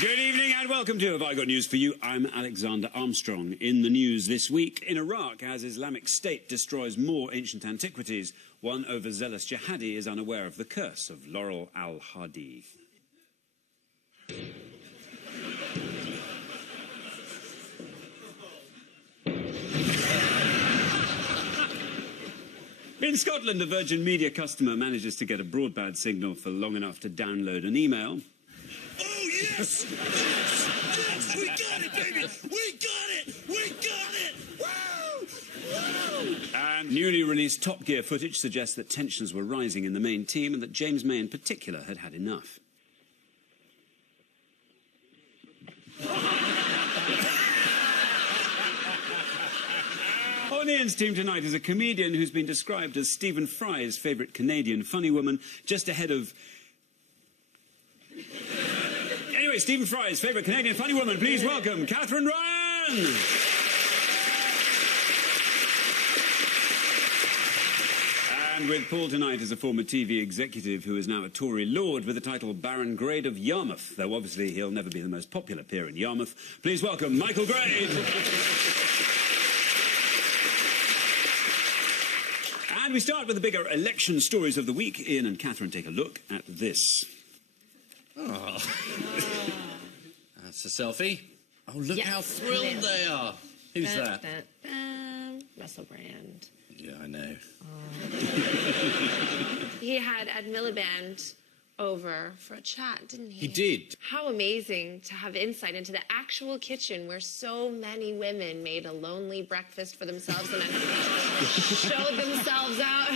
Good evening and welcome to Have I Got News For You? I'm Alexander Armstrong. In the news this week, in Iraq, as Islamic State destroys more ancient antiquities, one overzealous jihadi is unaware of the curse of Laurel al-Hadi. In Scotland, a Virgin Media customer manages to get a broadband signal for long enough to download an email. Oh, yes! Yes! Yes! We got it, baby! We got it! We got it! Woo! Woo! And newly released Top Gear footage suggests that tensions were rising in the main team and that James May in particular had had enough. On Ian's team tonight is a comedian who's been described as Stephen Fry's favourite Canadian funny woman, just ahead of... Anyway, Stephen Fry's favourite Canadian funny woman, please welcome Katherine Ryan! And with Paul tonight is a former TV executive who is now a Tory lord with the title Baron Grade of Yarmouth, though obviously he'll never be the most popular peer in Yarmouth. Please welcome Michael Grade! And we start with the bigger election stories of the week. Ian and Katherine take a look at this. Oh. That's a selfie. Oh, look how thrilled they are. Who's that? Russell Brand. Yeah, I know. He had Ed Miliband over for a chat, didn't he? He did. How amazing to have insight into the actual kitchen where so many women made a lonely breakfast for themselves and then showed themselves out.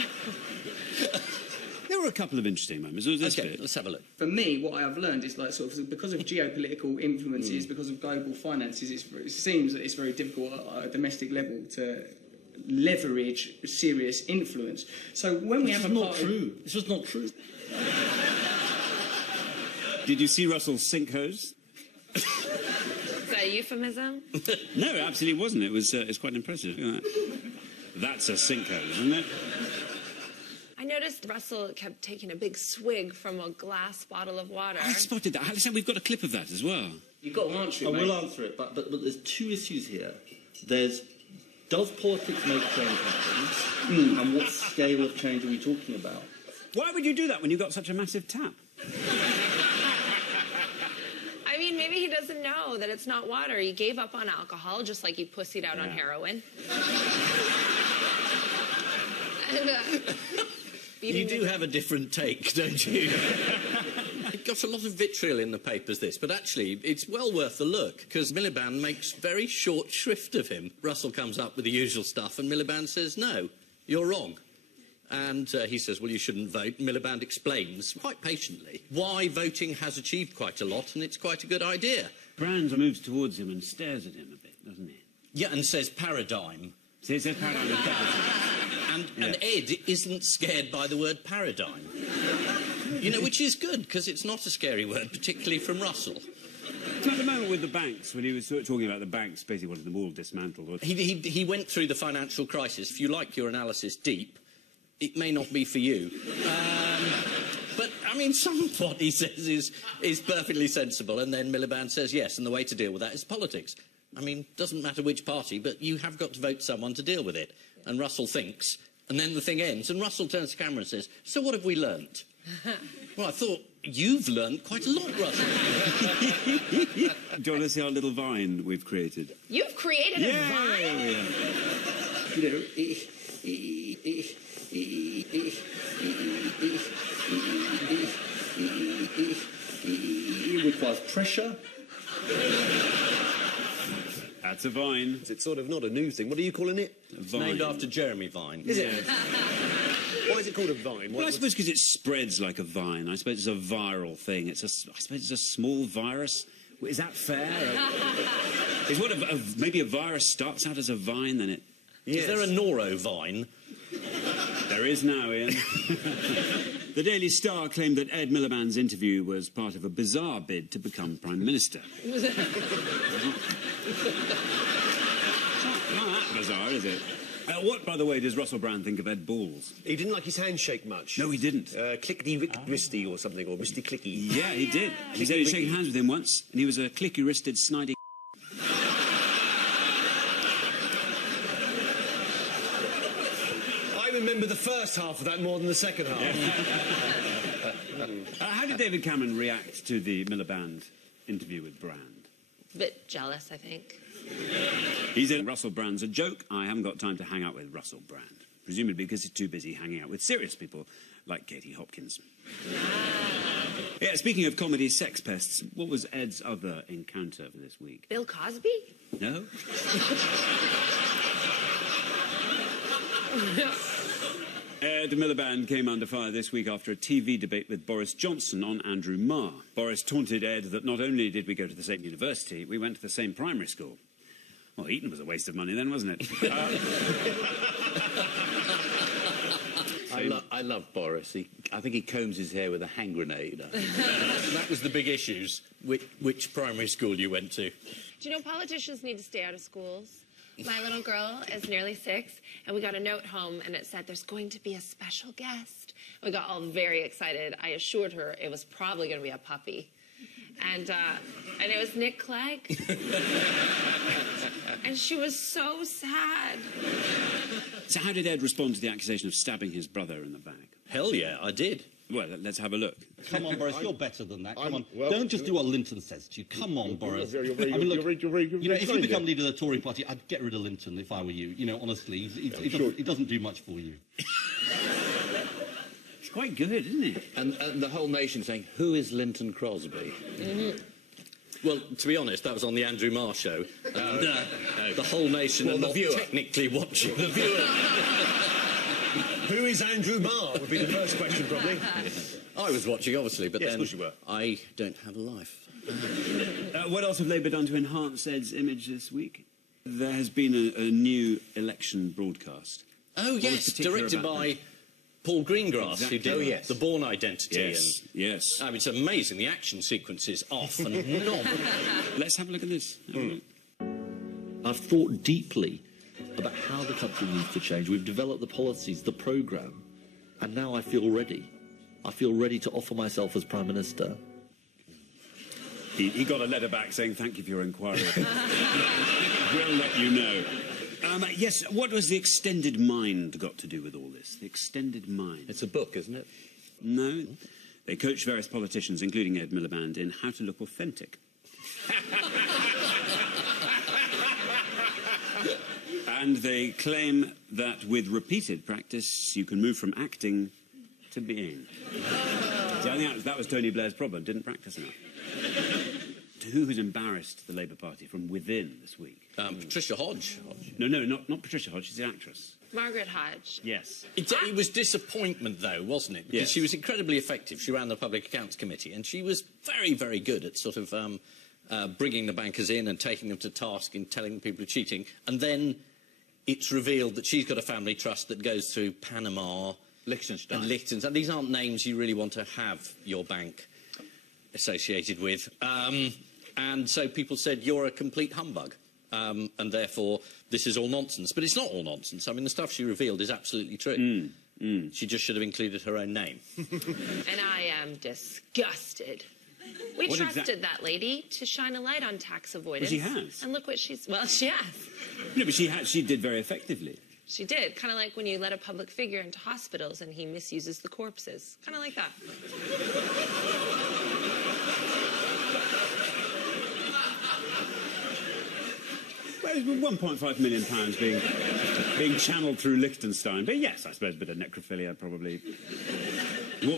There were a couple of interesting moments. Okay, let's have a look. For me, what I've learned is like sort of because of geopolitical influences, because of global finances, it seems that it's very difficult at a domestic level to leverage serious influence. So when we have a party... This was not true. Did you see Russell's sink hose? Is that a euphemism? No, it absolutely wasn't. It was it's quite impressive. Look at that. That's a sink hose, isn't it? I noticed Russell kept taking a big swig from a glass bottle of water. I spotted that. Alexander, we've got a clip of that as well. You've got to answer it, I mate. will answer it, but there's two issues here. There's, does politics make change happen? And what scale of change are we talking about? Why would you do that when you've got such a massive tap? I mean, maybe he doesn't know that it's not water. He gave up on alcohol, just like he pussied out on heroin. And, you do have a different take, don't you? It got a lot of vitriol in the papers, this, but actually, it's well worth a look, because Miliband makes very short shrift of him. Russell comes up with the usual stuff, and Miliband says, no, you're wrong. And he says, well, you shouldn't vote. Miliband explains, quite patiently, why voting has achieved quite a lot, and it's quite a good idea. Brand moves towards him and stares at him a bit, doesn't he? Yeah, and says paradigm. So he says paradigm. And Ed isn't scared by the word paradigm. You know, which is good, because it's not a scary word, particularly from Russell. At the moment with the banks, when he was talking about the banks, basically wanted them all dismantled. He went through the financial crisis. If you like your analysis deep, it may not be for you. But, I mean, some of what he says is perfectly sensible, and then Miliband says yes, and the way to deal with that is politics. I mean, doesn't matter which party, but you have got to vote someone to deal with it. And Russell thinks, and then the thing ends, and Russell turns to the camera and says, so what have we learnt? Well, I thought, you've learnt quite a lot, Russell. Do you want to see our little vine we've created? You've created a vine? Yeah. You know, It requires pressure. That's a vine. It's sort of not a new thing. What are you calling it? A vine. Named after Jeremy Vine. Is it? Why is it called a vine? Well, I suppose because it spreads like a vine. I suppose it's a viral thing. I suppose it's a small virus. Is that fair? Is what maybe a virus starts out as a vine, then it... Yes. Is there a Noro-Vine? There is now, Ian. The Daily Star claimed that Ed Miliband's interview was part of a bizarre bid to become Prime Minister. Was it? It's not that bizarre, is it? What, by the way, does Russell Brand think of Ed Balls? He didn't like his handshake much. No, he didn't. Clickety-wristy or something, or wristy-clicky. Yeah, he did. He said he'd shaken hands with him once, and he was a clicky-wristed, snidey. I remember the first half of that more than the second half. How did David Cameron react to the Miliband interview with Brand? A bit jealous, I think. He said Russell Brand's a joke. I haven't got time to hang out with Russell Brand. Presumably because he's too busy hanging out with serious people like Katie Hopkins. Yeah, speaking of comedy sex pests, what was Ed's other encounter for this week? Bill Cosby? No? Ed Miliband came under fire this week after a TV debate with Boris Johnson on Andrew Marr. Boris taunted Ed that not only did we go to the same university, we went to the same primary school. Well, Eton was a waste of money then, wasn't it? I love Boris. I think he combs his hair with a hand grenade. That was the big issues. Which primary school you went to? Do you know politicians need to stay out of schools? My little girl is nearly 6, and we got a note home, and it said, there's going to be a special guest. We got all very excited. I assured her it was probably going to be a puppy. And it was Nick Clegg. And she was so sad. So how did Ed respond to the accusation of stabbing his brother in the back? Hell yeah, I did. Well, let's have a look. Come on, Boris, you're better than that. Come on. Don't just do what Linton says to you. Come on, Boris. You're if you become leader of the Tory party, I'd get rid of Linton if I were you. You know, honestly, he doesn't do much for you. It's quite good, isn't it? And the whole nation saying, who is Linton Crosby? Mm-hmm. Well, to be honest, that was on the Andrew Marr show. And the whole nation are not technically watching. The viewer. Who is Andrew Marr would be the first question, probably. I was watching, obviously, but yes, then of course you were. I don't have a life. What else have Labour done to enhance Ed's image this week? There has been a new election broadcast. Oh, yes, directed by Paul Greengrass, who did The Bourne Identity. Yes, yes. I mean, it's amazing. The action sequence is off phenomenal. Let's have a look at this. I've thought deeply about how the country needs to change. We've developed the policies, the programme, and now I feel ready. I feel ready to offer myself as Prime Minister. He got a letter back saying, thank you for your inquiry. We'll let you know. Yes, what was the extended mind got to do with all this? The extended mind. It's a book, isn't it? No. They coach various politicians, including Ed Miliband, in how to look authentic. And they claim that with repeated practice, you can move from acting to being. So I think that was Tony Blair's problem, didn't practice enough. Who has embarrassed the Labour Party from within this week? Patricia Hodge. No, not Patricia Hodge, she's the actress. Margaret Hodge. Yes. It was disappointment, though, wasn't it? Because yes. She was incredibly effective. She ran the Public Accounts Committee, and she was very, very good at sort of bringing the bankers in and taking them to task and telling people are cheating. And then it's revealed that she's got a family trust that goes through Panama, Liechtenstein. And Liechtenstein. These aren't names you really want to have your bank associated with. And so people said, you're a complete humbug. And therefore, this is all nonsense. But it's not all nonsense. I mean, the stuff she revealed is absolutely true. She just should have included her own name. And I am disgusted. We trusted that lady to shine a light on tax avoidance. Well, she has. And look what she's... Well, she has. No, but she did very effectively. She did. Kind of like when you let a public figure into hospitals and he misuses the corpses. Kind of like that. Well, £1.5 million being channelled through Liechtenstein. But yes, I suppose a bit of necrophilia, probably.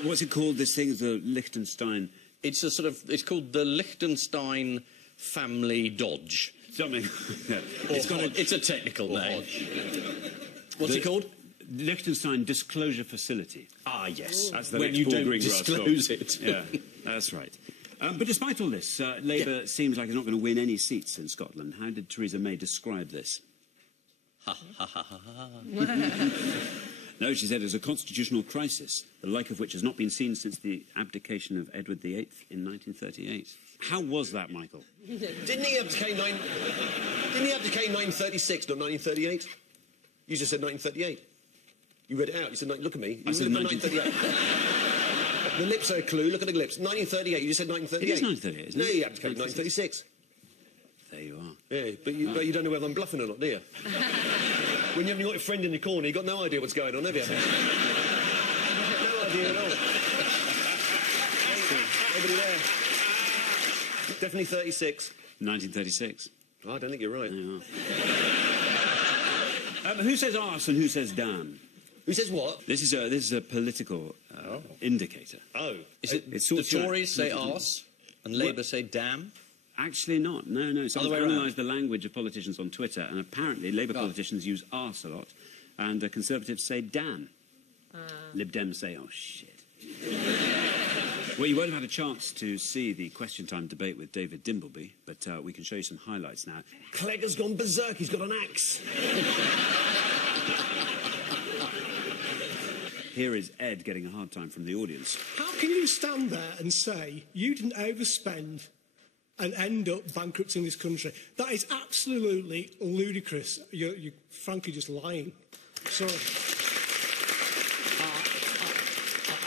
What's it called, this thing, the Liechtenstein... It's a sort of... It's called the Liechtenstein Family Dodge. Something... Yeah. It's a technical name. What's it called? Liechtenstein Disclosure Facility. Ah, yes. That's the when you don't disclose it. Yeah, that's right. But despite all this, Labour seems like it's not going to win any seats in Scotland. How did Theresa May describe this? Ha, ha, ha, ha, ha. No, she said it's a constitutional crisis, the like of which has not been seen since the abdication of Edward VIII in 1938. How was that, Michael? Didn't he abdicate 1936, not 1938? You just said 1938. You read it out. You said, look at me. I said 1938. The lips are a clue. Look at the lips. 1938. You just said 1938. It is 1938, isn't it? No, you abdicated 1936. There you are. Yeah, but you don't know whether I'm bluffing or not, do you? When you haven't got your friend in the corner, you've got no idea what's going on, have you? No idea at all. Nobody there. Definitely 36. 1936. Oh, I don't think you're right. There you are. Who says arse and who says damn? Who says what? This is a political indicator. Oh. Is it It's the sorts of- Tories say arse and Labour say damn? Actually not. No. Someone's way around. analysed the language of politicians on Twitter, and apparently Labour politicians use arse a lot, and Conservatives say damn. Lib Dems say, oh, shit. Well, you won't have had a chance to see the Question Time debate with David Dimbleby, but we can show you some highlights now. Clegg has gone berserk. He's got an axe. Here is Ed getting a hard time from the audience. How can you stand there and say you didn't overspend and end up bankrupting this country? That is absolutely ludicrous. You're frankly just lying. Sorry.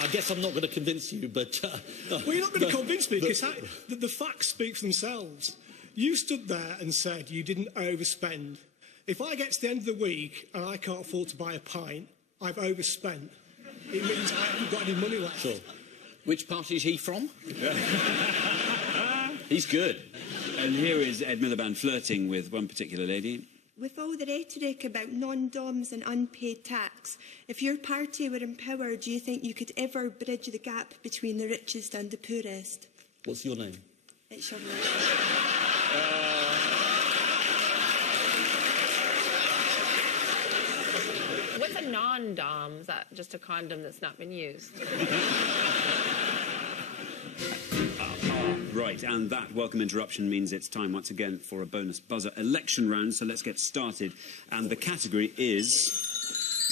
I guess I'm not going to convince you, but... Well, you're not going to convince me, because the facts speak for themselves. You stood there and said you didn't overspend. If I get to the end of the week and I can't afford to buy a pint, I've overspent. It means I haven't got any money left. Sure. Which party is he from? He's good. And here is Ed Miliband flirting with one particular lady. With all the rhetoric about non-doms and unpaid tax, if your party were in power, do you think you could ever bridge the gap between the richest and the poorest? What's your name? It's Charlotte. What's a non-dom? Is that just a condom that's not been used? Right, and that welcome interruption means it's time once again for a bonus buzzer election round, so let's get started. And the category is...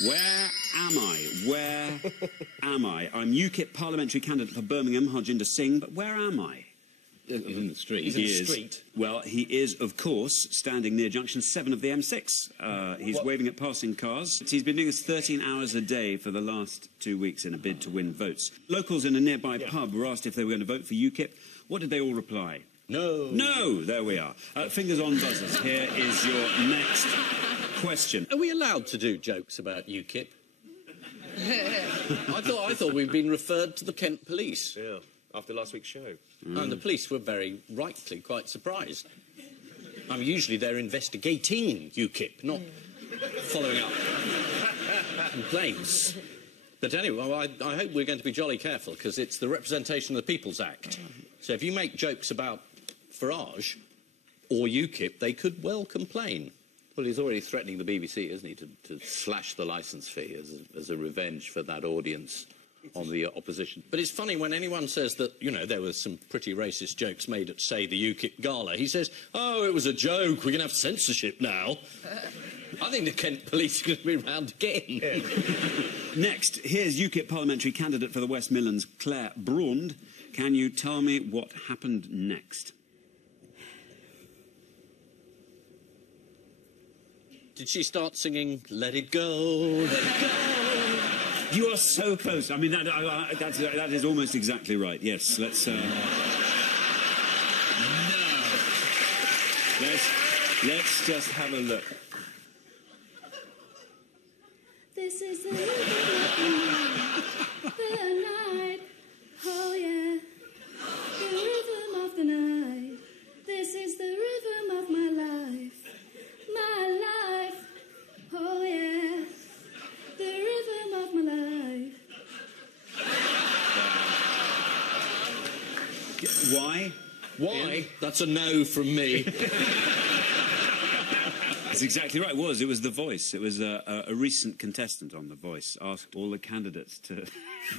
Where am I? Where am I? I'm UKIP parliamentary candidate for Birmingham, Harjinder Singh, but where am I? He's in the street. He's in the street. Well, he is, of course, standing near junction 7 of the M6. He's waving at passing cars. He's been doing this 13 hours a day for the last 2 weeks in a bid to win votes. Locals in a nearby pub were asked if they were going to vote for UKIP. What did they all reply? No. No! There we are. Fingers on buzzers. Here is your next question. Are we allowed to do jokes about UKIP? I thought we'd been referred to the Kent police. Yeah, after last week's show. And the police were very rightly quite surprised. I mean, usually they're investigating UKIP, not following up complaints. But anyway, well, I hope we're going to be jolly careful, because it's the Representation of the People's Act. So if you make jokes about Farage or UKIP, they could well complain. Well, he's already threatening the BBC, isn't he, to slash the licence fee as a revenge for that audience on the opposition. But it's funny when anyone says that, you know, there were some pretty racist jokes made at, say, the UKIP gala. He says, oh, it was a joke, we're going to have censorship now. I think the Kent police are going to be round again. Yeah. Next, here's UKIP parliamentary candidate for the West Midlands, Claire Braund. Can you tell me what happened next? Did she start singing, Let It Go, Let It Go? You are so close. I mean, that is almost exactly right. Yes, let's... No. Let's just have a look. This is the rhythm of the night. Oh, yeah. The rhythm of the night. This is the rhythm of my life. My life. Oh, yeah. The rhythm of my life. Why? Why? Yeah, that's a no from me. That's exactly right. It was The Voice. It was a recent contestant on The Voice asked all the candidates to...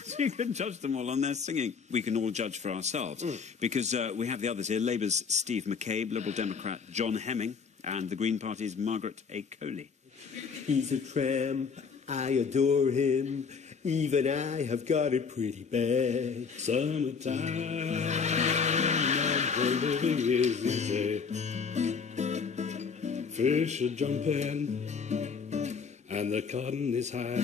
so you can judge them all on their singing. We can all judge for ourselves, because we have the others here. Labour's Steve McCabe, Liberal Democrat John Hemming, and the Green Party's Margaret A. Coley. He's a tramp, I adore him, even I have got it pretty bad. Summertime, the living is easy. Fish are jumping, and the cotton is high.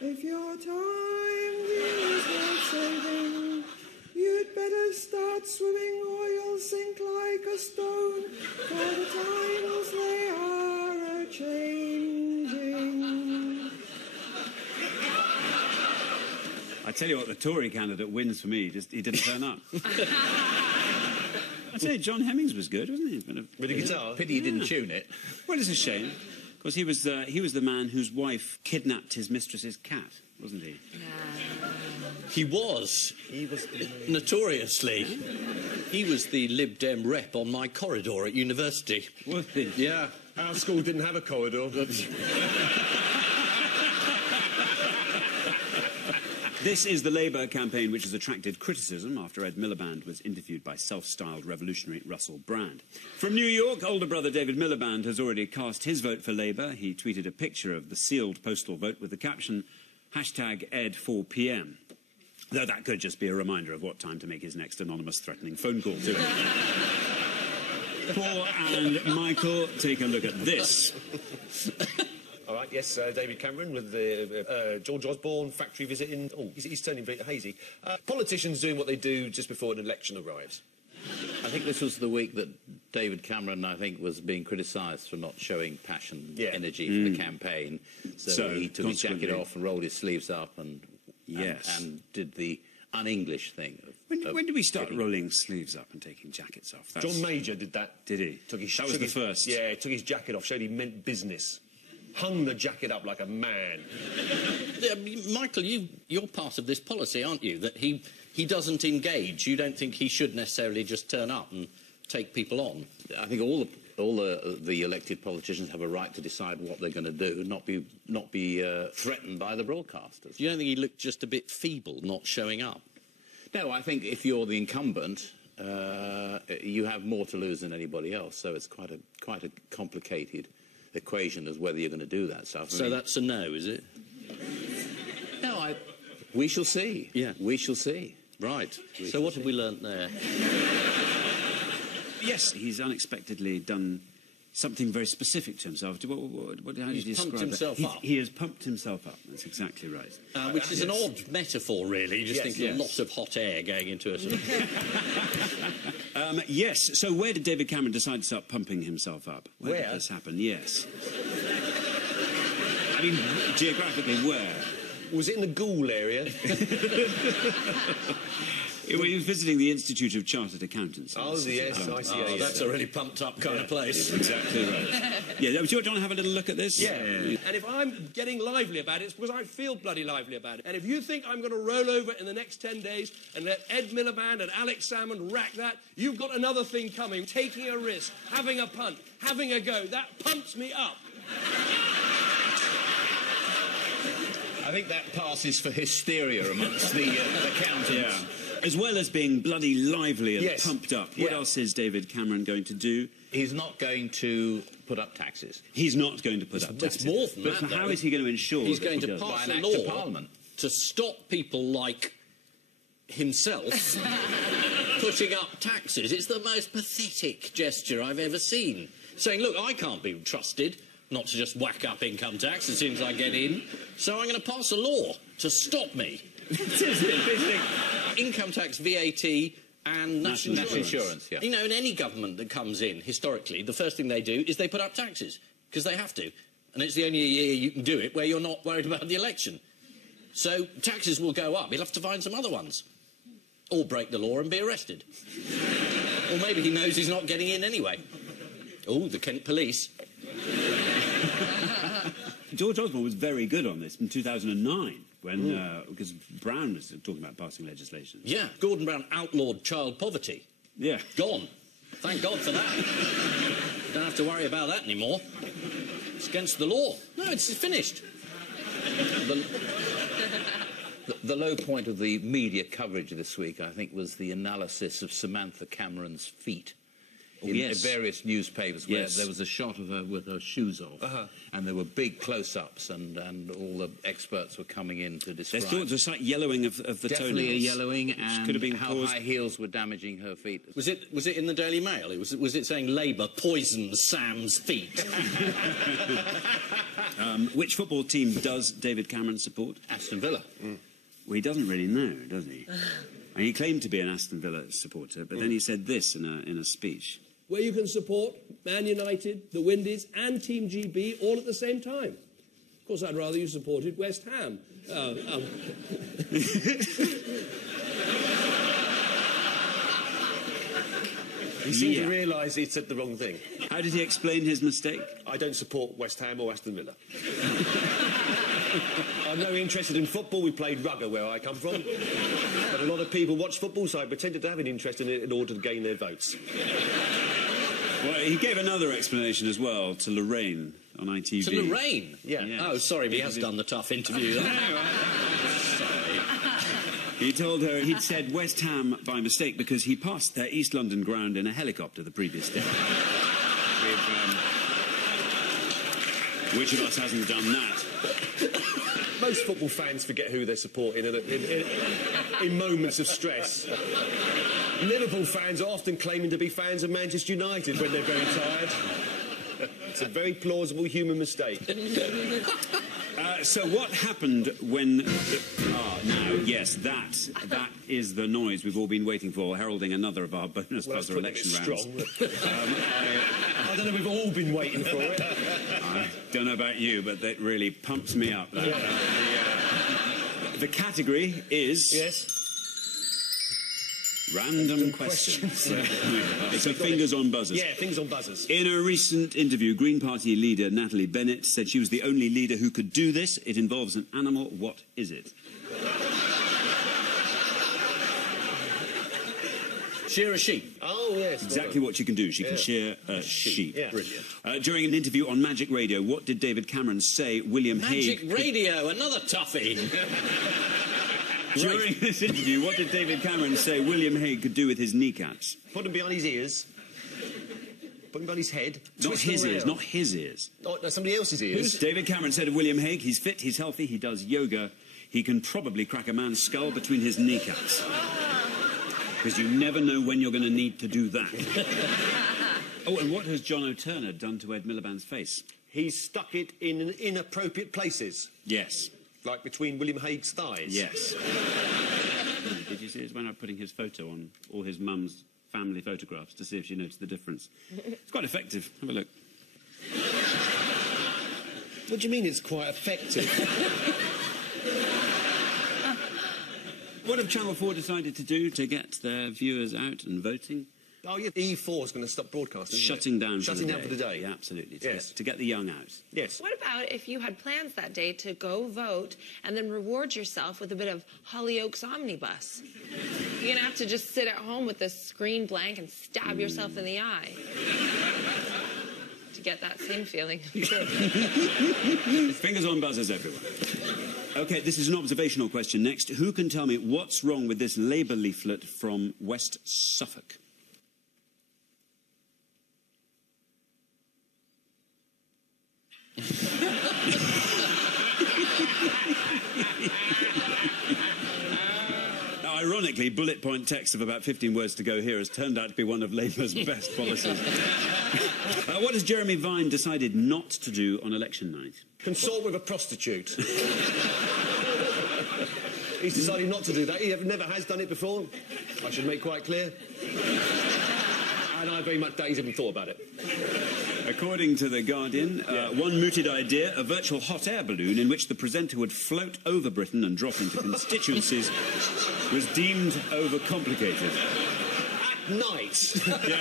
If your time is worth saving, you'd better start swimming or you'll sink like a stone, for the times they are a-changing. I tell you what, the Tory candidate wins for me. Just he didn't turn up. I'd say John Hemmings was good, wasn't he? With the guitar? Pity he didn't tune it. Well, it's a shame, because he was the man whose wife kidnapped his mistress's cat, wasn't he? He was. Notoriously. He was the Lib Dem rep on my corridor at university. Was he? Yeah. Our school didn't have a corridor. This is the Labour campaign which has attracted criticism after Ed Miliband was interviewed by self-styled revolutionary Russell Brand. From New York, older brother David Miliband has already cast his vote for Labour. He tweeted a picture of the sealed postal vote with the caption, #Ed4PM. Though that could just be a reminder of what time to make his next anonymous threatening phone call to him. Paul and Michael, take a look at this. All right, yes, David Cameron with the George Osborne factory visit in... Oh, he's turning very hazy. Politicians doing what they do just before an election arrives. I think this was the week that David Cameron, I think, was being criticised for not showing passion, energy for the campaign. So he took his jacket off and rolled his sleeves up and did the un-English thing. When did we start rolling sleeves up and taking jackets off? John Major did that. Did he? That was the first. Yeah, took his jacket off, showed he meant business. Hung the jacket up like a man. Michael, you're part of this policy, aren't you? That he doesn't engage. You don't think he should necessarily just turn up and take people on? I think all the elected politicians have a right to decide what they're going to do, not be threatened by the broadcasters. You don't think he looked just a bit feeble, not showing up? No, I think if you're the incumbent, you have more to lose than anybody else. So it's quite a complicated equation as whether you're going to do that stuff. So that's a no, is it? No, we shall see. Yeah. We shall see. Right. So what have we learnt there? Yes, he's unexpectedly done something very specific to himself. How did you describe pumped himself that? up. He has pumped himself up. That's exactly right. Which is an odd metaphor, really. Just thinking lots of hot air going into it. Yes. So where did David Cameron decide to start pumping himself up? Where did this happen? Yes. I mean, geographically, where? Was it in the Ghoul area? He was visiting the Institute of Chartered Accountants. Oh, yes, I see. Oh, that's a really pumped-up kind of place. Exactly right. Yeah, do you want to have a little look at this? Yeah. And if I'm getting lively about it, it's because I feel bloody lively about it. And if you think I'm going to roll over in the next 10 days and let Ed Miliband and Alex Salmond rack that, you've got another thing coming. Taking a risk, having a punt, having a go. That pumps me up. I think that passes for hysteria amongst the accountants. Yeah. As well as being bloody lively and pumped up, what else is David Cameron going to do? He's not going to put up taxes. He's not going to put up taxes. It's more than that, But how is he going to ensure he's that going he to does? pass By a an act of law Parliament. to stop people like himself putting up taxes? It's the most pathetic gesture I've ever seen. Saying, look, I can't be trusted not to just whack up income tax as soon as I get in, so I'm going to pass a law to stop me. Income tax, VAT and national insurance. Yeah. You know, in any government that comes in, historically, the first thing they do is they put up taxes, because they have to. And it's the only year you can do it where you're not worried about the election. So taxes will go up. He'll have to find some other ones. Or break the law and be arrested. Or maybe he knows he's not getting in anyway. Oh, the Kent police. George Osborne was very good on this in 2009 when because Brown was talking about passing legislation. Yeah, Gordon Brown outlawed child poverty. Yeah. Gone. Thank God for that. Don't have to worry about that anymore. It's against the law. No, it's finished. The low point of the media coverage this week, I think, was the analysis of Samantha Cameron's feet. in various newspapers where there was a shot of her with her shoes off, and there were big close-ups, and all the experts were coming in to describe. There's thought it was like yellowing of the toenails. Definitely a yellowing, and could have been how caused... high heels were damaging her feet. Was it in the Daily Mail? Was it saying Labour poisons Sam's feet? Which football team does David Cameron support? Aston Villa. Well, he doesn't really know, does he? And he claimed to be an Aston Villa supporter, but then he said this in a speech. Where you can support Man United, the Windies and Team GB all at the same time. Of course, I'd rather you supported West Ham. He seemed to realise he'd said the wrong thing. How did he explain his mistake? I don't support West Ham or Aston Villa. I'm very interested in football. We played rugger where I come from. But a lot of people watch football, so I pretended to have an interest in it in order to gain their votes. Well, he gave another explanation as well to Lorraine on ITV. To Lorraine? Yeah. Yes. Oh, sorry, he has done the tough interview. He told her he'd said West Ham by mistake because he passed their East London ground in a helicopter the previous day. Which of us hasn't done that? Most football fans forget who they're supporting in moments of stress. Liverpool fans are often claiming to be fans of Manchester United when they're very tired. It's a very plausible human mistake. So what happened when... now, yes, that is the noise we've all been waiting for, heralding another of our bonus buzzer election rounds. I don't know if we've all been waiting for it. I don't know about you, but that really pumps me up. The category is... Yes? Random questions. So fingers on buzzers. Yeah, fingers on buzzers. In a recent interview, Green Party leader Natalie Bennett said she was the only leader who could do this. It involves an animal. What is it? Shear a sheep. Oh, yes. Exactly what she can do. She can shear a sheep. Yeah. Brilliant. During an interview on Magic Radio, what did David Cameron say William Hague... Magic Radio, another toughie. During this interview, what did David Cameron say William Hague could do with his kneecaps? Put them behind his ears. Put them behind his head. Not his ears, not his ears. Oh, no, somebody else's ears. David Cameron said of William Hague, he's fit, he's healthy, he does yoga. He can probably crack a man's skull between his kneecaps. Because you never know when you're going to need to do that. Oh, and what has John O'Turner done to Ed Miliband's face? He's stuck it in inappropriate places. Yes. Like between William Hague's thighs. Yes. Did you see his when I was putting his photo on all his mum's family photographs to see if she noticed the difference? It's quite effective. Have a look. What do you mean it's quite effective? What have Channel 4 decided to do to get their viewers out and voting? Oh, yeah, E4 is going to stop broadcasting. Shutting down for the day. Yeah, absolutely. Yes. To get the young out. Yes. What about if you had plans that day to go vote and then reward yourself with a bit of Hollyoaks omnibus? You're going to have to just sit at home with the screen blank and stab yourself in the eye to get that same feeling. Fingers on buzzers, everyone. OK, this is an observational question next. Who can tell me what's wrong with this Labour leaflet from West Suffolk? Now, ironically, bullet point text of about 15 words to go here has turned out to be one of Labour's best policies. What has Jeremy Vine decided not to do on election night? Consort with a prostitute. He's decided not to do that. He never has done it before. I should make quite clear. And I very much doubt he's even thought about it. According to The Guardian, one mooted idea, a virtual hot air balloon in which the presenter would float over Britain and drop into constituencies, was deemed overcomplicated. At night? Yeah.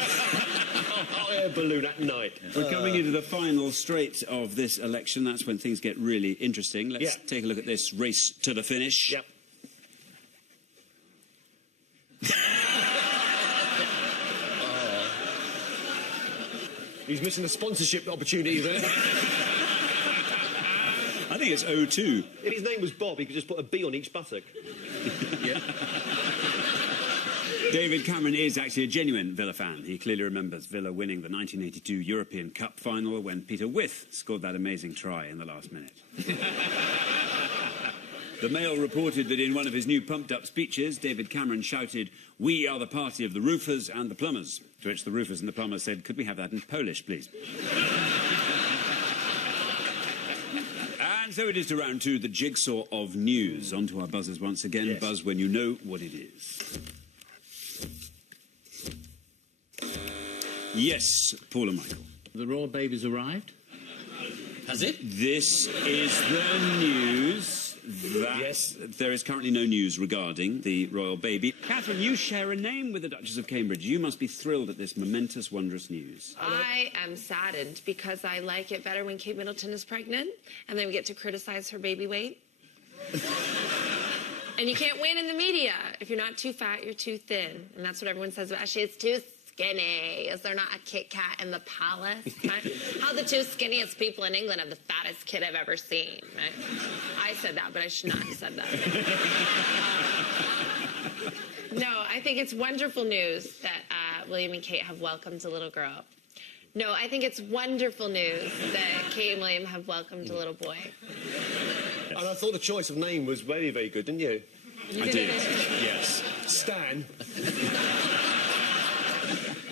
Hot air balloon at night. We're coming into the final straight of this election. That's when things get really interesting. Let's take a look at this race to the finish. Yep. He's missing a sponsorship opportunity there. I think it's O2. If his name was Bob, he could just put a B on each buttock. Yeah. David Cameron is actually a genuine Villa fan. He clearly remembers Villa winning the 1982 European Cup final when Peter With scored that amazing try in the last minute. The Mail reported that in one of his new pumped-up speeches, David Cameron shouted, "We are the party of the roofers and the plumbers," to which the roofers and the plumbers said, "Could we have that in Polish, please?" And so it is to round two, the jigsaw of news. On to our buzzers once again. Yes. Buzz when you know what it is. Yes, Paul and Michael. The royal baby's arrived? Has it? This is the news that there is currently no news regarding the royal baby. Catherine, you share a name with the Duchess of Cambridge. You must be thrilled at this momentous, wondrous news. I am saddened because I like it better when Kate Middleton is pregnant and then we get to criticize her baby weight. And you can't win in the media. If you're not too fat, you're too thin. And that's what everyone says about she's too skinny. Is there not a Kit Kat in the palace? Right? How the two skinniest people in England have the fattest kid I've ever seen. Right? I said that, but I should not have said that. No, I think it's wonderful news that William and Kate have welcomed a little girl. No, I think it's wonderful news that Kate and William have welcomed a little boy. And I thought the choice of name was very, very good, didn't you? You did. Yes. Stan.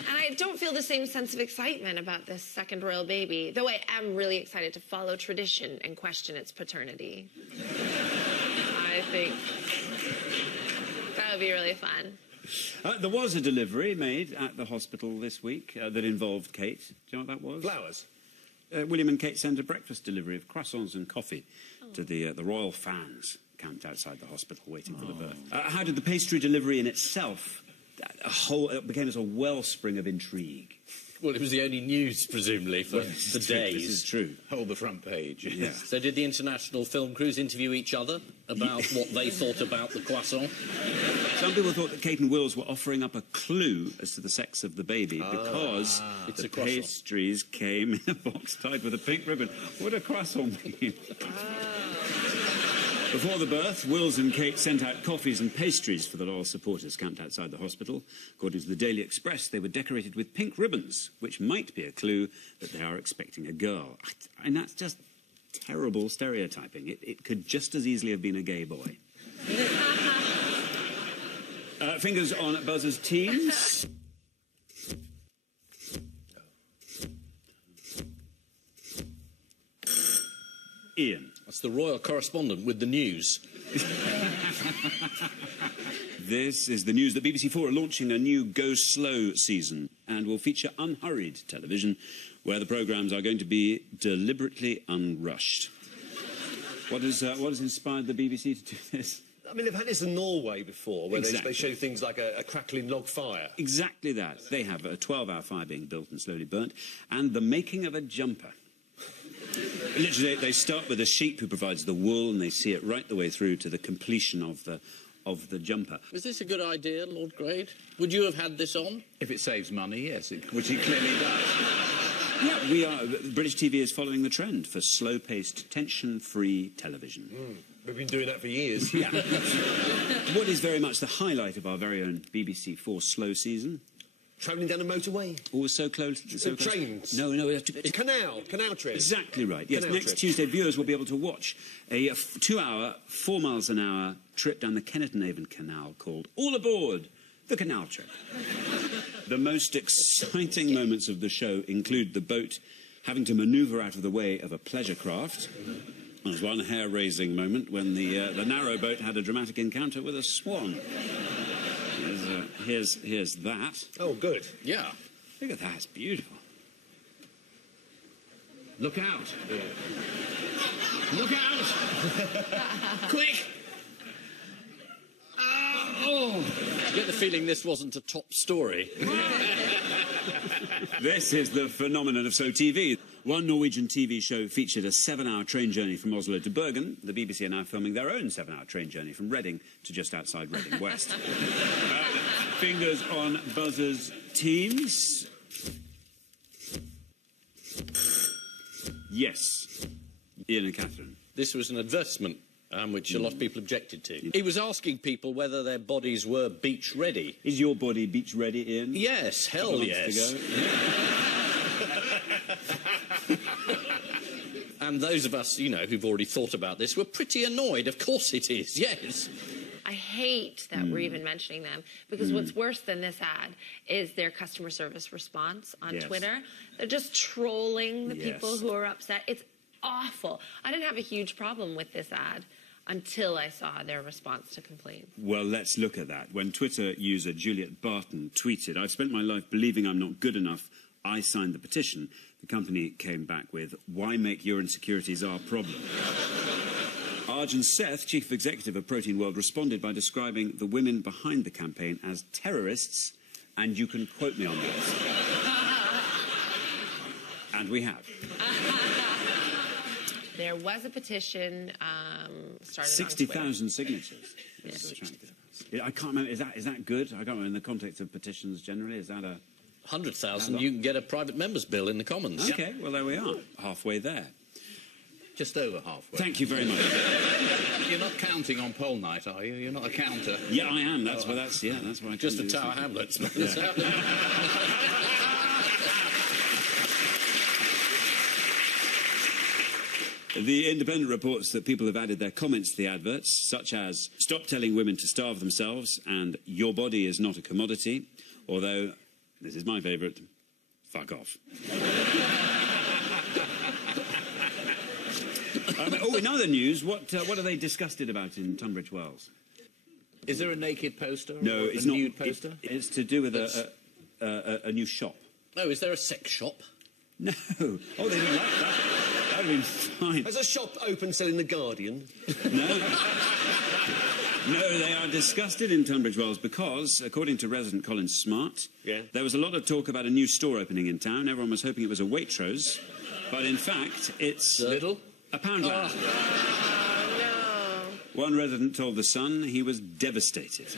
I don't feel the same sense of excitement about this second royal baby, though I am really excited to follow tradition and question its paternity. I think that would be really fun. There was a delivery made at the hospital this week that involved Kate. Do you know what that was? Flowers. William and Kate sent a breakfast delivery of croissants and coffee to the royal fans camped outside the hospital waiting for the birth. How did the pastry delivery in itself... it became as a wellspring of intrigue. Well, it was the only news, presumably, for days. This is true. Hold the front page. Yeah. So did the international film crews interview each other about what they thought about the croissant? Some people thought that Kate and Wills were offering up a clue as to the sex of the baby because the pastries came in a box tied with a pink ribbon. What a croissant mean? Before the birth, Wills and Kate sent out coffees and pastries for the loyal supporters camped outside the hospital. According to the Daily Express, they were decorated with pink ribbons, which might be a clue that they are expecting a girl. And that's just terrible stereotyping. It could just as easily have been a gay boy. Fingers on Buzz's teams. Ian. That's the royal correspondent with the news. This is the news that BBC4 are launching a new Go Slow season and will feature unhurried television where the programmes are going to be deliberately unrushed. What has inspired the BBC to do this? I mean, they've had this in Norway before, where they show things like a crackling log fire. Exactly that. They have a 12-hour fire being built and slowly burnt, and the making of a jumper. Literally, they start with a sheep who provides the wool, and they see it right the way through to the completion of the jumper. Was this a good idea, Lord Grade? Would you have had this on? If it saves money, yes, which it clearly does. Yeah, British TV is following the trend for slow-paced, tension-free television. We've been doing that for years. Yeah. What is very much the highlight of our very own BBC4 slow season? Travelling down a motorway. Always so close. So trains. No. Canal trip. Exactly right. Yes, Canal next trip. Tuesday, viewers will be able to watch a 2-hour, 4 miles an hour trip down the Kennet and Avon Canal called All Aboard the Canal Trip. The most exciting moments of the show include the boat having to manoeuvre out of the way of a pleasure craft. There's one hair-raising moment when the narrow boat had a dramatic encounter with a swan. Here's that. Oh, good. Yeah. Look at that, it's beautiful. Look out. Yeah. Look out! Quick! I get the feeling this wasn't a top story. This is the phenomenon of So TV. One Norwegian TV show featured a 7-hour train journey from Oslo to Bergen. The BBC are now filming their own 7-hour train journey from Reading to just outside Reading West. Fingers on Buzz's teams. Yes. Ian and Catherine. This was an advertisement which a lot of people objected to. He was asking people whether their bodies were beach-ready. Is your body beach-ready, Ian? Yes, hell yes. And those of us, you know, who've already thought about this were pretty annoyed. Of course it is, yes. I hate that we're even mentioning them, because what's worse than this ad is their customer service response on Twitter. They're just trolling the people who are upset. It's awful. I didn't have a huge problem with this ad until I saw their response to complaints. Well, let's look at that. When Twitter user Juliet Barton tweeted, "I've spent my life believing I'm not good enough. I signed the petition." The company came back with, "Why make your insecurities our problem?" Arjun Seth, chief executive of Protein World, responded by describing the women behind the campaign as terrorists, and you can quote me on this. And we have. There was a petition started 60,000 signatures. I can't remember. Is that good? I can't remember in the context of petitions generally. Is that a 100,000? You can get a private member's bill in the Commons. Okay, well there we are, halfway there. Just over halfway. Thank you very much. You're not counting on poll night, are you? You're not a counter. Yeah, I am. That's what I just a Tower Hamlets. Yeah. The Independent reports that people have added their comments to the adverts, such as "Stop telling women to starve themselves" and "Your body is not a commodity," although, this is my favourite, "Fuck off." In other news, what are they disgusted about in Tunbridge Wells? Is there a naked poster? No, or it's a not. nude poster? It's to do with a new shop. Oh, is there a sex shop? No. Oh, they didn't like that. That would have been fine. Has a shop open selling The Guardian? No. No, they are disgusted in Tunbridge Wells because, according to resident Colin Smart, there was a lot of talk about a new store opening in town. Everyone was hoping it was a Waitrose, but in fact, it's... Lidl? A Poundland. Oh, no. One resident told The Sun he was devastated.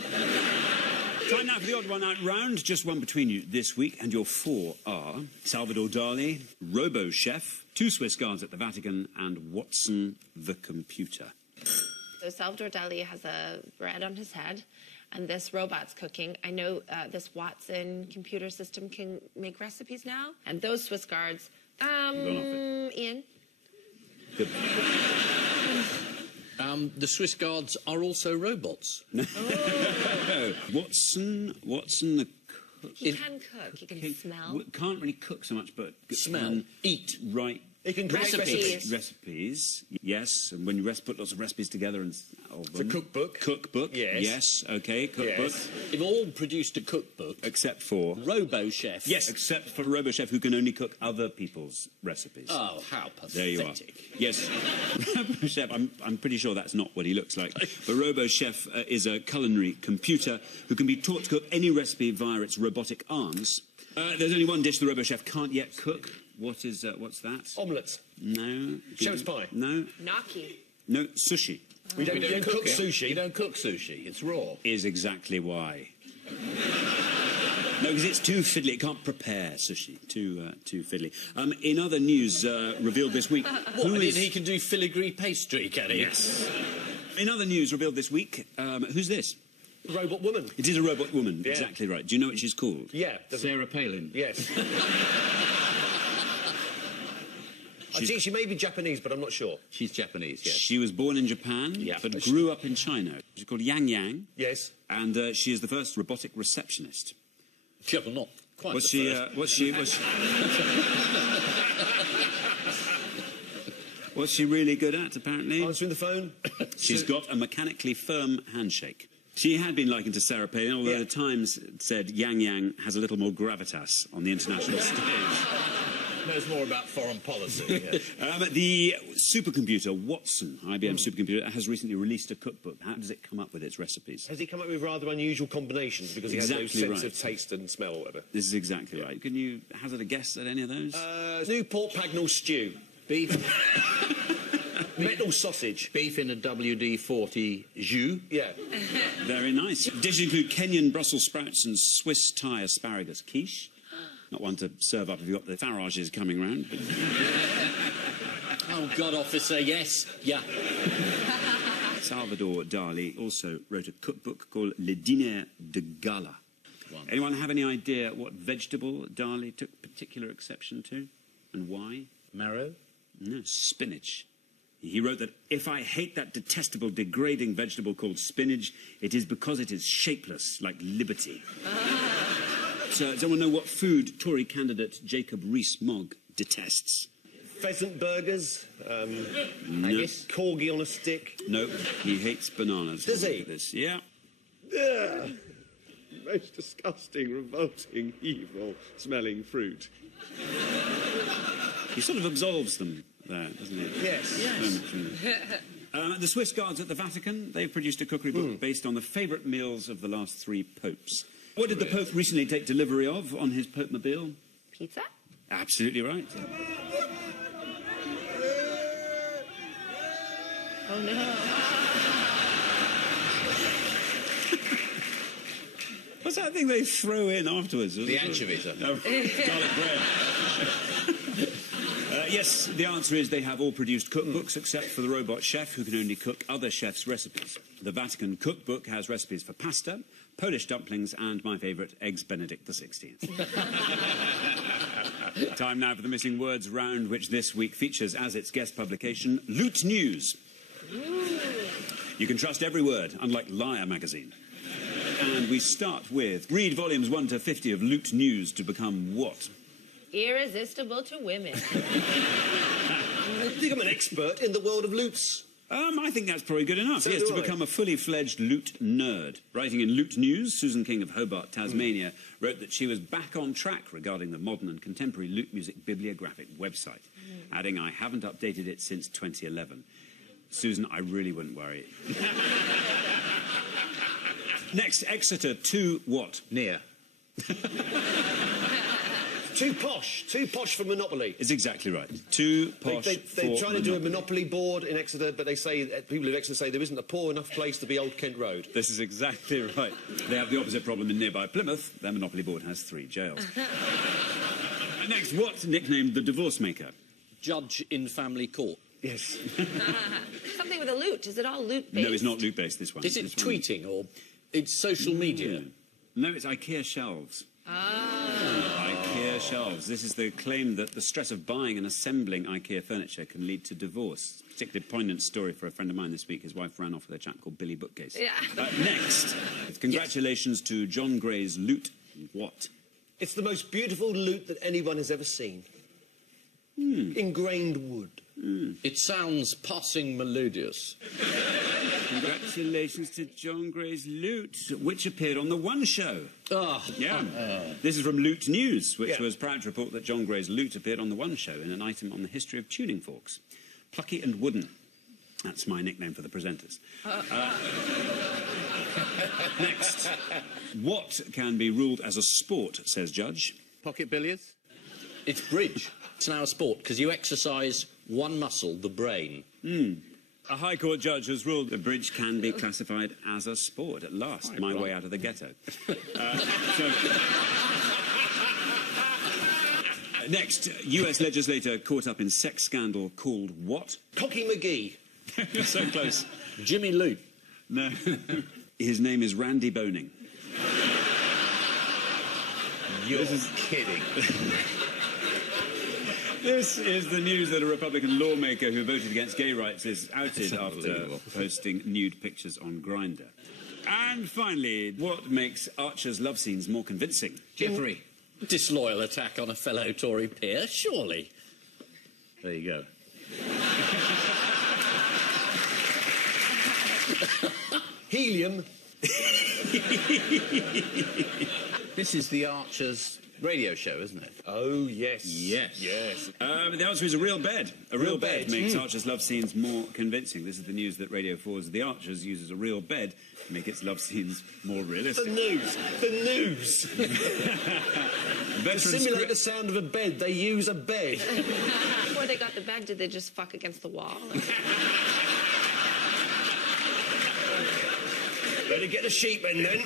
Time now for the odd one out round. Just one between you this week, and your four are Salvador Dali, Robo Chef, 2 Swiss guards at the Vatican, and Watson the computer. So Salvador Dali has a bread on his head, and this robot's cooking. I know this Watson computer system can make recipes now, and those Swiss guards. Ian. Good. The Swiss guards are also robots. Oh. Watson the cook. He can cook. He can smell. Can't really cook so much, but smell, eat, right. He can create recipes. Yes, and when you put lots of recipes together and it's a cookbook. Cookbook. Yes. Okay. Cookbook. Yes. They've all produced a cookbook, except for Robo Chef. Yes, except for Robo Chef, who can only cook other people's recipes. Oh, how pathetic! There you are. Yes, Robo Chef. I'm pretty sure that's not what he looks like. But Robo Chef is a culinary computer who can be taught to cook any recipe via its robotic arms. There's only one dish the Robo Chef can't yet cook. What's that? Omelettes. No. Shepherd's pie. No. Gnocchi. No, sushi. We don't cook sushi. You don't cook sushi. It's raw. Is exactly why. No, because it's too fiddly. It can't prepare sushi. Too fiddly. In other news revealed this week... He can do filigree pastry, can he? Yes. In other news revealed this week, who's this? Robot woman. It is a robot woman. Yeah. Exactly right. Do you know what she's called? Yeah. Sarah Palin. Yes. I think she may be Japanese, but I'm not sure. She's Japanese, yes. She was born in Japan, but grew up in China. She's called Yang Yang. Yes. And she is the first robotic receptionist. Yeah, well, not quite Was she... What's she really good at, apparently? Answering the phone. She's got a mechanically firm handshake. She had been likened to Sarah Palin, although the Times said Yang Yang has a little more gravitas on the international stage. Knows more about foreign policy. Yeah. The supercomputer, Watson, IBM supercomputer, has recently released a cookbook. How does it come up with its recipes? Has he come up with rather unusual combinations because he has no sense of taste and smell or whatever? This is exactly right. Can you hazard a guess at any of those? New pork pagnol stew. Beef. Metal sausage. Beef in a WD-40 jus. Yeah. Very nice. Dishes include Kenyan Brussels sprouts and Swiss Thai asparagus quiche. Not one to serve up if you've got the Farages coming round. But... Oh, God, officer, yes. Yeah. Salvador Dali also wrote a cookbook called Le Dîner de Gala. Anyone have any idea what vegetable Dali took particular exception to, and why? Marrow? No, spinach. He wrote that if I hate that detestable, degrading vegetable called spinach, it is because it is shapeless, like liberty. So, does anyone know what food Tory candidate Jacob Rees-Mogg detests? Pheasant burgers, corgi on a stick. No, he hates bananas. Does he? This. Yeah. Ugh. Most disgusting, revolting, evil-smelling fruit. He sort of absolves them there, doesn't he? Yes. The Swiss Guards at the Vatican, they've produced a cookery book based on the favourite meals of the last 3 popes. What did the Pope recently take delivery of on his Pope-mobile? Pizza? Absolutely right. Oh, no. What's that thing they throw in afterwards? The anchovies. Garlic bread. Yes, the answer is they have all produced cookbooks except for the robot chef who can only cook other chefs' recipes. The Vatican cookbook has recipes for pasta, Polish dumplings and, my favourite, eggs Benedict XVI. Time now for the missing words round, which this week features as its guest publication, Loot News. You can trust every word, unlike Liar magazine. And we start with, read volumes 1 to 50 of Loot News to become what? Irresistible to women. I think I'm an expert in the world of loots. I think that's probably good enough. So yes, do to I. become a fully fledged loot nerd. Writing in Loot News, Susan King of Hobart, Tasmania, wrote that she was back on track regarding the modern and contemporary loot music bibliographic website, adding, I haven't updated it since 2011. Susan, I really wouldn't worry. Next, Exeter to what? Near. Too posh for Monopoly. Is exactly right. Too posh They're trying to do a Monopoly board in Exeter, but they say, people in Exeter say there isn't a poor enough place to be Old Kent Road. This is exactly right. They have the opposite problem in nearby Plymouth. Their Monopoly board has 3 jails. Next, what nicknamed the divorce maker? Judge in family court. Yes. Something with a loot. Is it all loot-based? No, it's not loot-based, this one. Is it tweeting or it's social media? No, it's IKEA shelves. IKEA shelves. This is the claim that the stress of buying and assembling IKEA furniture can lead to divorce. Particularly poignant story for a friend of mine this week. His wife ran off with a chap called Billy Bookcase. Yeah. Next, congratulations to John Gray's loot. What? It's the most beautiful loot that anyone has ever seen. Ingrained wood. It sounds passing melodious. Congratulations to John Gray's loot, which appeared on The One Show. This is from Loot News, which was proud to report that John Gray's loot appeared on The One Show in an item on the history of tuning forks. Plucky and wooden. That's my nickname for the presenters. Next. What can be ruled as a sport, says Judge? Pocket billiards? It's bridge. It's now a sport because you exercise one muscle, the brain. A High Court judge has ruled that bridge can be classified as a sport. At last, my way out of the ghetto. Next, US legislator caught up in sex scandal called what? Cocky McGee. You're so close. Jimmy Loot. No. His name is Randy Boning. You're kidding. This is the news that a Republican lawmaker who voted against gay rights is outed after posting nude pictures on Grindr. And finally, what makes Archer's love scenes more convincing? Jeffrey. Disloyal attack on a fellow Tory peer, surely. There you go. Helium. This is the Archers radio show, isn't it? Oh, yes. Yes. Yes. The answer is a real bed. A real bed makes Mm. Archer's love scenes more convincing. This is the news that Radio 4's The Archers uses a real bed to make its love scenes more realistic. The news. The news. To simulate the sound of a bed, they use a bed. Before they got the bed, did they just fuck against the wall? Better get the sheep in then.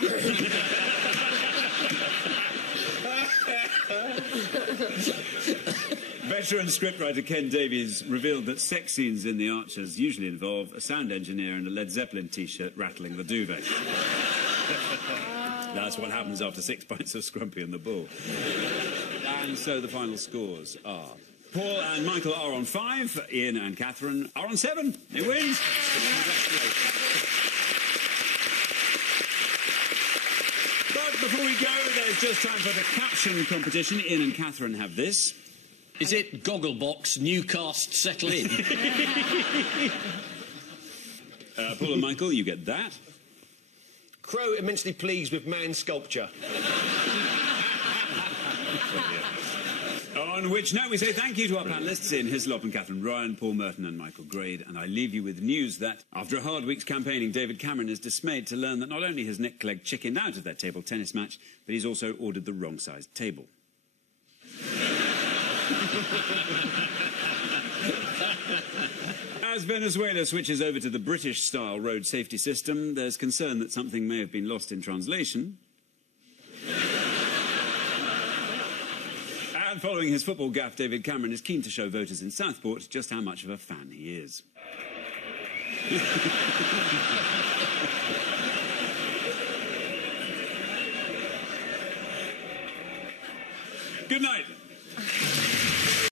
Veteran scriptwriter Ken Davies revealed that sex scenes in The Archers usually involve a sound engineer in a Led Zeppelin T-shirt rattling the duvet. That's what happens after 6 pints of Scrumpy and the Bull. And so the final scores are... Paul and Michael are on 5, Ian and Katherine are on 7. It wins. But before we go, there's just time for the caption competition. Ian and Katherine have this. Is it Gogglebox, new cast, settle in? Paul and Michael, you get that. Crow immensely pleased with man sculpture. On which note we say thank you to our panellists Ian Hislop and Katherine Ryan, Paul Merton and Michael Grade, and I leave you with news that after a hard week's campaigning, David Cameron is dismayed to learn that not only has Nick Clegg chickened out of their table tennis match, but he's also ordered the wrong-sized table. As Venezuela switches over to the British-style road safety system, there's concern that something may have been lost in translation. And following his football gaffe, David Cameron is keen to show voters in Southport just how much of a fan he is. Good night.